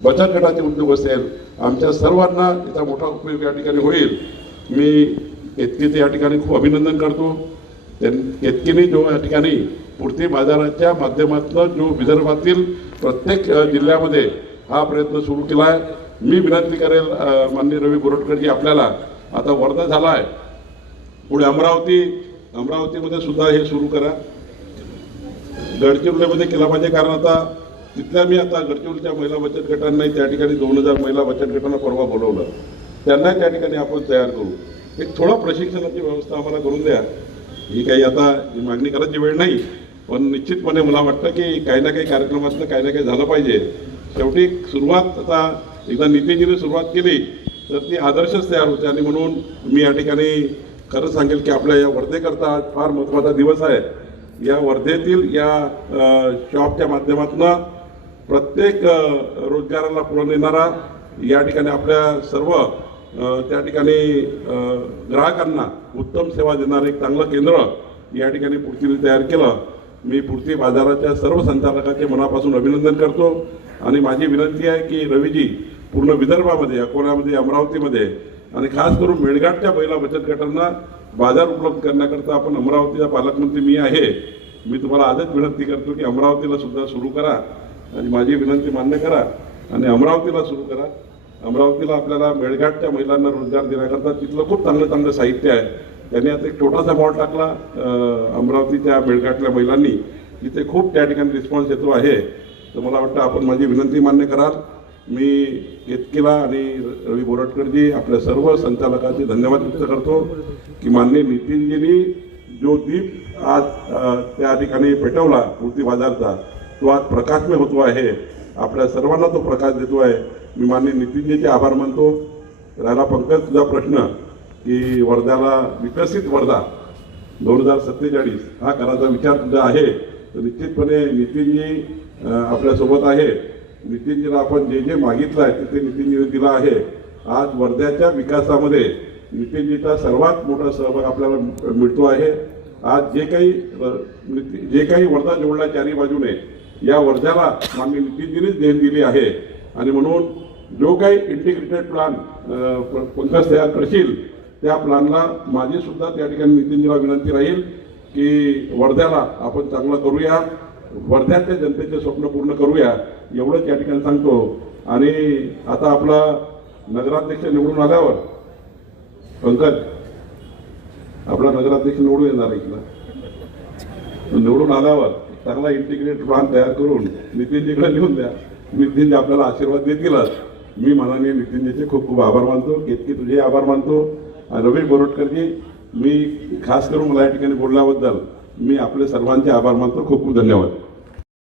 बचत गटाचे उद्योग असेल, आमच्या सर्वांना याचा मोठा उपयोग या ठिकाणी होईल. मी केतकीचे या ठिकाणी खूप अभिनंदन करतो. केतकीने जो या ठिकाणी पूर्ती बाजाराच्या माध्यमातून जो विदर्भातील प्रत्येक जिल्ह्यामध्ये हा प्रयत्न सुरू केला आहे. मी विनंती करेल माननीय रवी बोरटकरजी, आपल्याला आता वर्धा झाला आहे, पुढे अमरावतीमध्ये सुद्धा हे सुरू करा. गडचिरोलीमध्ये केला पाहिजे, कारण आता तिथल्या मी आता गडचिरोलीच्या महिला बचत गटांनाही त्या ठिकाणी 2000 महिला बचत गटांना परवा बोलवलं, त्यांनाही त्या ठिकाणी आपण तयार करू. एक थोडा प्रशिक्षणाची व्यवस्था आम्हाला करून द्या. ही काही आता मागणी करायची वेळ नाही, पण निश्चितपणे मला वाटतं की काही ना काही कार्यक्रमातनं काही ना काही झालं पाहिजे. शेवटी सुरुवात आता एकदा नितीनजीने सुरुवात केली तर ती आदर्शच तयार होते. आणि म्हणून मी या ठिकाणी खरं सांगेल की आपल्या या वर्धेकरता आज फार महत्त्वाचा दिवस आहे. या वर्धेतील या शॉपच्या माध्यमातून प्रत्येक रोजगाराला पुढे नेणारा, या ठिकाणी आपल्या सर्व त्या ठिकाणी ग्राहकांना उत्तम सेवा देणारं एक चांगलं केंद्र या ठिकाणी पूर्तीने तयार केलं. मी पूर्ती बाजाराच्या सर्व संचालकांचे मनापासून अभिनंदन करतो. आणि माझी विनंती आहे की रवीजी, पूर्ण विदर्भामध्ये, अकोल्यामध्ये, अमरावतीमध्ये आणि खास करून मेळघाटच्या महिला बचत गटांना बाजार उपलब्ध करण्याकरता आपण, अमरावतीचा पालकमंत्री मी आहे, मी तुम्हाला आजच विनंती करतो की अमरावतीला सुद्धा सुरू करा आणि माझी विनंती मान्य करा आणि अमरावतीला सुरू करा. अमरावतीला आपल्याला मेळघाटच्या महिलांना रोजगार देण्याकरता तिथलं खूप चांगलं साहित्य आहे. त्यांनी आता एक छोटासा बॉल टाकला अमरावतीच्या मेळघाटल्या महिलांनी, तिथे खूप त्या ठिकाणी रिस्पॉन्स येतो आहे. तर मला वाटतं आपण माझी विनंती मान्य कराल. मी केतकीला आणि रवी बोरटकरजी, आपल्या सर्व संचालकांचे धन्यवाद व्यक्त करतो की माननीय नितीनजींनी जो दीप आज त्या ठिकाणी पेटवला पूर्ती बाजारचा, तो आज प्रकाशमय होतो आहे. आपल्या सर्वांना तो प्रकाश देतो आहे. मी माननीय नितीनजीचे आभार मानतो. राहिला पंकज तुझा प्रश्न की वर्ध्याला विकसित वर्धा 2047 हा करायचा विचार तुझा आहे, तर निश्चितपणे नितीनजी आपल्यासोबत आहे. नितीनजीला आपण जे मागितलं आहे ते नितीनजीने दिलं आहे. आज वर्ध्याच्या विकासामध्ये नितीनजीचा सर्वात मोठा सहभाग आपल्याला मिळतो आहे. आज जे काही वर्धा जोडला चारी बाजूने, या वर्ध्याला माननीय नितीनजीनेच देण दिली आहे. आणि म्हणून जो काही इंटिग्रेटेड प्लॅन पंकज तयार करशील, त्या प्लॅनला माझी सुद्धा त्या ठिकाणी नितीनजीला विनंती राहील की वर्ध्याला आपण चांगलं करूया, वर्ध्याच्या जनतेचे स्वप्न पूर्ण करूया, एवढंच या ठिकाणी सांगतो. आणि आता आपला नगराध्यक्ष निवडून आल्यावर, पंकज आपला नगराध्यक्ष निवडून येणार आहे की निवडून आल्यावर चांगला इंटिग्रेटेड प्लॅन तयार करून नितीनजीकडे लिहून द्या. नितीनजी आपल्याला आशीर्वाद देतीलच. मी माननीय नितीनजीचे खूप खूप आभार मानतो. केतकी तुझे आभार मानतो. आणि रवी बोरटकरजी, मी खास करून मला या ठिकाणी बोलल्याबद्दल मी आपले सर्वांचे आभार मानतो. खूप खूप धन्यवाद.